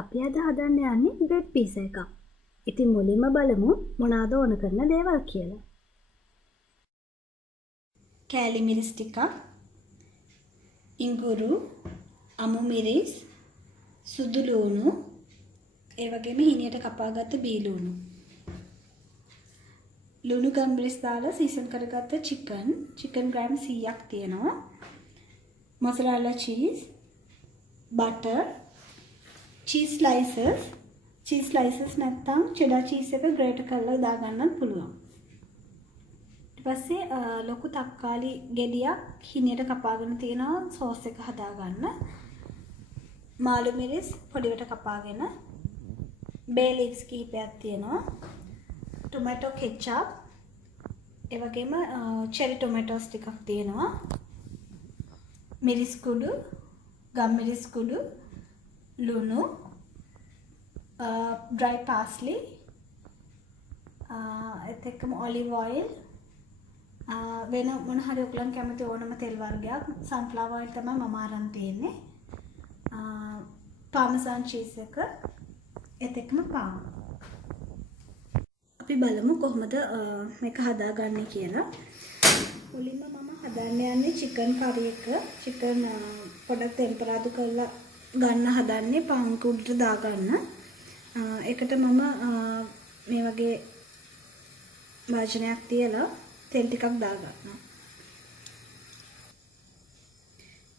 අපි අද හදන්න යන්නේ බ්‍රෙඩ් පීසා එකක්. ඉතින් මුලින්ම බලමු මොනවාද ඕන කරන දේවල් කියලා. කෑලි මිරිස් ටිකක්, ඉඟුරු, අමු මිරිස්, සුදු ලූණු, ඒ වගේම හීනියට කපාගත්ත බී ලූණු. ලුණු ගම්මිරිස් දාලා සීසන් කරගත්ත චිකන් ග්‍රෑම් 100ක් තියෙනවා. මොසරෙල්ලා චීස්, බටර්, cheese slices නැත්නම් cheddar cheese එක grate කරලා දාගන්නත් පුළුවන්. ඊට පස්සේ ලොකු තක්කාලි ගෙඩියක් හිණියට කපාගෙන තියෙනවා සෝස් එක හදාගන්න. මාළු මිරිස් පොඩිවට කපාගෙන, bay leaves කීපයක් තියෙනවා. tomato ketchup, ඒ වගේම cherry tomatoes ටිකක් තියෙනවා. මිරිස් කුඩු, ගම්මිරිස් කුඩු, ලුණු, dry parsley, ඒත් එක්කම olive oil, වෙන මොන හරි ඔයගලන් කැමති ඕනම තෙල් වර්ගයක්, sunflower oil තමයි මම අරන් තියෙන්නේ. parmesan cheese එක, ඒත් එක්කම පාන්. අපි බලමු කොහොමද මේක හදාගන්නේ කියලා. මුලින්ම මම හදන්න යන්නේ chicken curry එක. chicken පොඩක් ටෙම්පරාදු කරලා ගන්න හදන්නේ පාන් කුඩට දාගන්න. ඒකට මම මේ වගේ වාජනයක් තියලා තෙල් ටිකක් දාගන්නවා.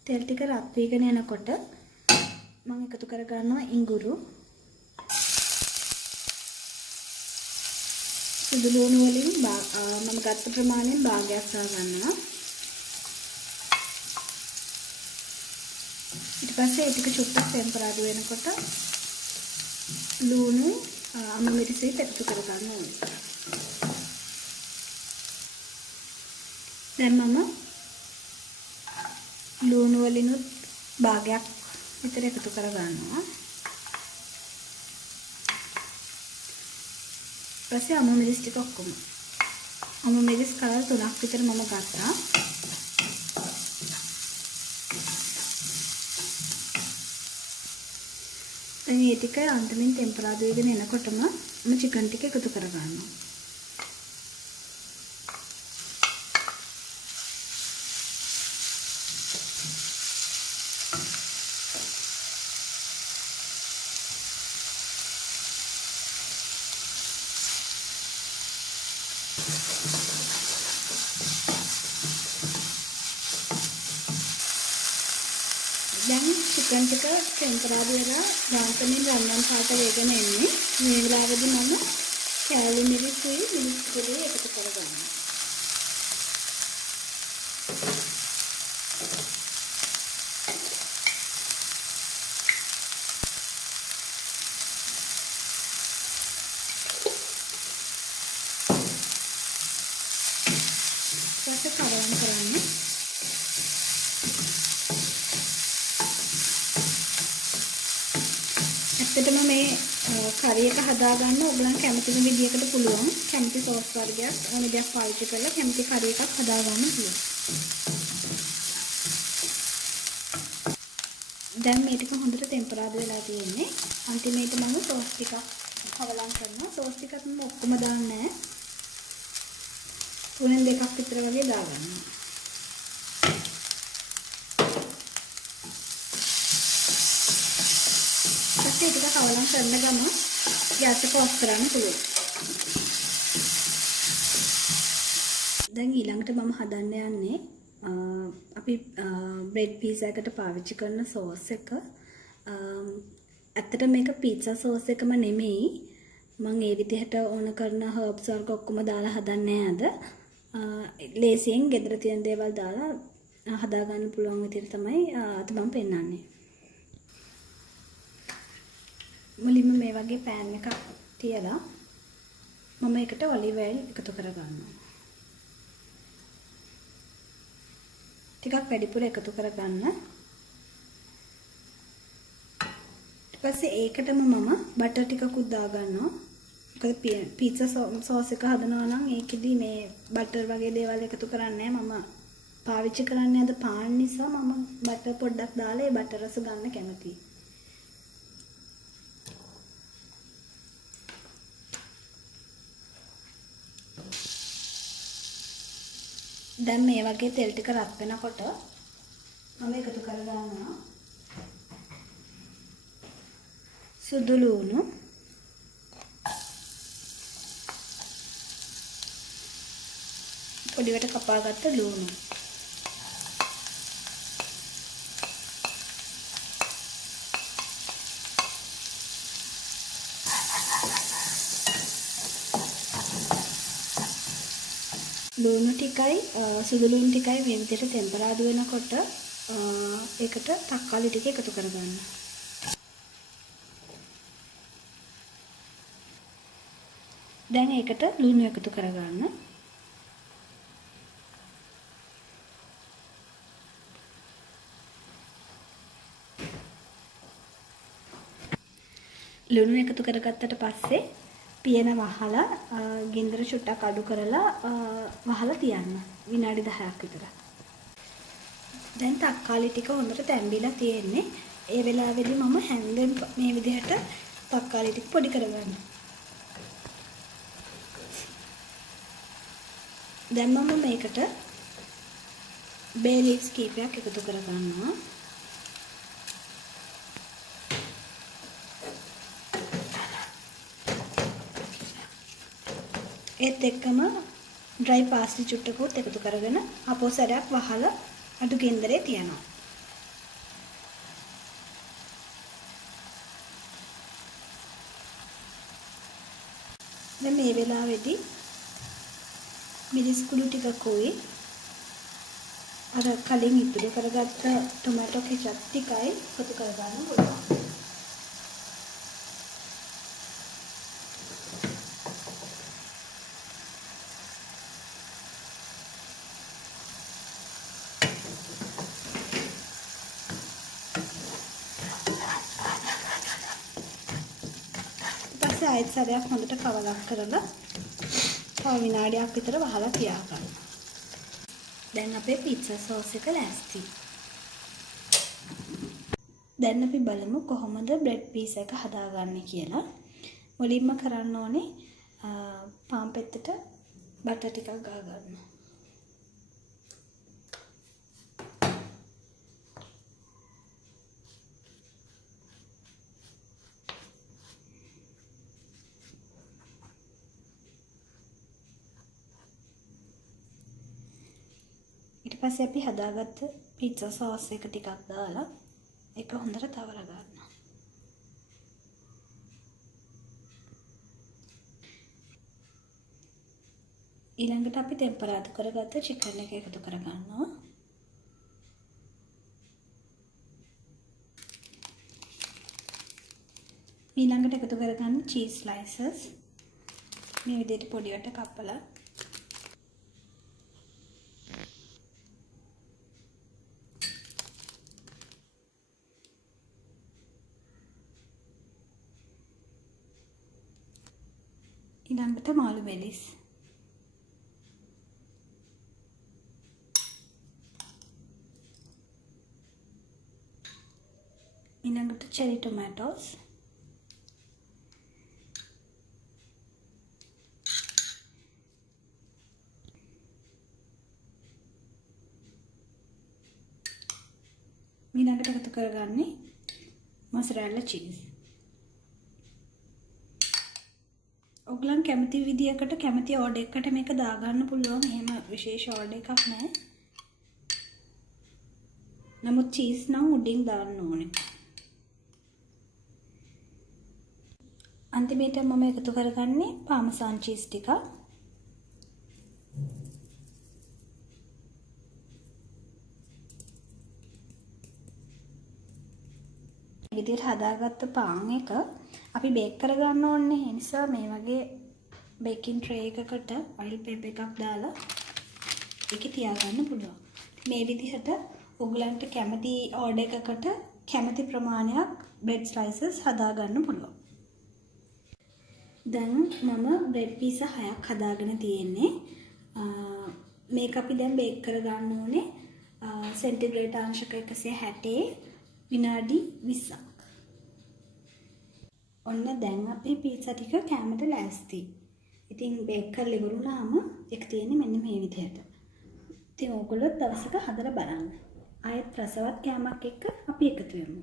තෙල් ටික රත් වීගෙන එනකොට මම එකතු කරගන්නවා ඉඟුරු, සුදු ලුණු වලින් මම ගත්ත ප්‍රමාණයෙන් භාගයක් දාගන්නවා. ඊට පස්සේ ඒ ටික චුට්ටක් ටෙම්පරාදු වෙනකොට ලුණු අමු මිරිස් එකතු කරගන්න ඕනේ. දැන් මම ලුණු වලිනුත් භාගයක් විතර එකතු කරගන්නවා. ඊපස්සේ අමු මිරිස් ටික ඔක්කොම. අමු මිරිස් කලර් 3ක් විතර මම ගත්තා. දැන් මේ ටික අන්තිමින් ටෙම්පරාදු වෙගෙන එනකොටම මම චිකන් ටික එකතු කරගන්නවා. දැන් චිකන් ටික ටෙම්පරාදු වෙලා දාන්තමින් රන්වන් පාට වේගෙන එන්නේ. මේ වෙලාවේදී මම කෑලි මිරිස්ුයි මිරිස් පොඩි එකතු කරගන්නවා. ඊට කලවම් කරන්නේ. ඇත්තටම මේ curry එක හදාගන්න ඔයගලන් කැමති විදියකට පුළුවන්. කැමති සෝස් වර්ගයක් ඕන දෙයක් පාවිච්චි කරලා කැමති curry එකක් හදාගන්න පුළුවන්. දැන් මේ ටික හොඳට ටෙම්පරාදු වෙලා තියෙන්නේ. අන්තිමේට මම සෝස් ටිකක් කවලම් කරනවා. සෝස් ටිකත් මම ඔක්කොම දාන්නේ නැහැ. 3න් 2ක් විතර වගේ දාගන්නවා. ටික කවලම් කරන ගම ගෑස් එක ඔෆ් කරන්න පුළුවන්. දැන් ඊළඟට මම හදන්න යන්නේ අපි බ්‍රෙඩ් පීසා එකට පාවිච්චි කරන සෝස් එක. ඇත්තට මේක පීට්සා සෝස් එකම නෙමෙයි. මම ඒ විදිහට ඕන කරන හර්බ්ස් වර්ග ඔක්කොම දාලා හදන්නේ අද. ලේසියෙන් ගෙදර තියෙන දේවල් දාලා හදාගන්න පුළුවන් විදිහට තමයි අද මම පෙන්නන්නේ. මුලින්ම මේ වගේ පෑන් එකක් තියලා මම ඒකට ඔලිව් ඔයිල් එකතු කරගන්නවා. ටිකක් වැඩිපුර එකතු කරගන්න. ඊට පස්සේ ඒකටම මම බටර් ටිකකුත් දාගන්නවා. මොකද පීට්සා සෝස් එක හදනවා නම් ඒකෙදි මේ බටර් වගේ දේවල් එකතු කරන්නේ නැහැ. මම පාවිච්චි කරන්නේ අද පාන් නිසා මම බටර් පොඩ්ඩක් දාලා ඒ බටර් රස ගන්න කැමතියි. දැන් මේ වගේ තෙල් ටික රත් වෙනකොට මම එකතු කරගන්නවා සුදු ලුණු, පොඩිවට කපාගත්ත ලුණු, ලුණු ටිකයි සුදු ලුණු ටිකයි මේ විදිහට ටෙම්පරාදු වෙනකොට ඒකට තක්කාලි ටික එකතු කරගන්න. දැන් ඒකට ලුණු එකතු කරගන්න. ලුණු එකතු කරගත්තට පස්සේ පියන වහලා ගින්දර චුට්ටක් අඩු කරලා වහලා තියන්න විනාඩි 10ක් විතර. දැන් තක්කාලි ටික හොඳට තැම්බිලා තියෙන්නේ. ඒ වෙලාවේදී මම හැන්දෙන් මේ විදිහට තක්කාලි ටික පොඩි කරගන්න. දැන් මම මේකට බේ ලීව්ස් කීපයක් එකතු කරගන්නවා. ඒත් එක්කම ඩ්‍රයි පාස්ලි චුට්ටකුත් එකතු කරගෙන අපෝ සැරයක් වහලා අඩු ගින්දරේ තියනවා. දැන් මේ වෙලාවේදී මිරිස් කුඩු ටිකක් උයි අර කලින් ඉතුරු කරගත්ත ටොමැටෝ කෙචප් ටිකයි එකතු කරගන්න පුළුවන්. ආයෙත් සැරයක් හොඳට කවලක් කරලා තව විනාඩියක් විතර වහලා තියාගන්න. දැන් අපේ පිට්සා සෝස් එක ලෑස්ති. දැන් අපි බලමු කොහොමද බ්‍රෙඩ් පීස් එක හදාගන්නේ කියලා. මුලින්ම කරන්න ඕනේ පාන් පෙත්තට බටර් ටිකක් ගා ගන්න. ඊට පස්සේ අපි හදාගත්ත පිට්සා සෝස් එක ටිකක් දාලා ඒක හොඳට තවර ගන්නවා. ඊළඟට අපි ටෙම්පරාදු කරගත්ත චිකන් එක එකතු කරගන්නවා. ඊළඟට එකතු කරගන්න චීස් ස්ලයිසස් මේ විදිහට පොඩියට කපලා ඊළඟට මාළු මෙලිස් ඊළඟට චෙරි ටොමැටෝස් ඊළඟට එකතු කරගන්නේ මොසරෙල්ලා චීස්. ඔයගලන් කැමති විදියකට කැමති ඕඩර් එකකට මේක දාගන්න පුළුවන්. එහෙම විශේෂ ඕඩර් එකක් නැහැ. නමුත් චීස් නම් උඩින් දාන්න ඕනේ. අන්තිමේට මම එකතු කරගන්නේ පාමසාන් චීස් ටික. විදිහට හදාගත්ත පාන් එක අපි බේක් කරගන්න ඕනේ. ඒ නිසා මේ වගේ බේකින් ට්‍රේ එකකට ඔයිල් පේපර් එකක් දාලා ඒකේ තියාගන්න පුළුවන්. මේ විදිහට ඔයගලන්ට කැමති ඕඩර් එකකට කැමති ප්‍රමාණයක් බ්‍රෙඩ් ස්ලයිසස් හදාගන්න පුළුවන්. දැන් මම බ්‍රෙඩ් පීස් 6ක් හදාගෙන තියෙන්නේ. මේක අපි දැන් බේක් කරගන්න ඕනේ සෙන්ටිග්‍රේඩ් අංශක 160 විනාඩි 20ක්. ඔන්න දැන් අපේ පීට්සා ටික කෑමට ලෑස්ති. ඉතින් බේක් කරලා ඉවරුනහම ඒක තියෙන්නේ මෙන්න මේ විදිහට. ඉතින් ඕගොල්ලෝ දවසක හදලා බලන්න. ආයෙත් රසවත් කෑමක් එක්ක අපි එකතු වෙමු.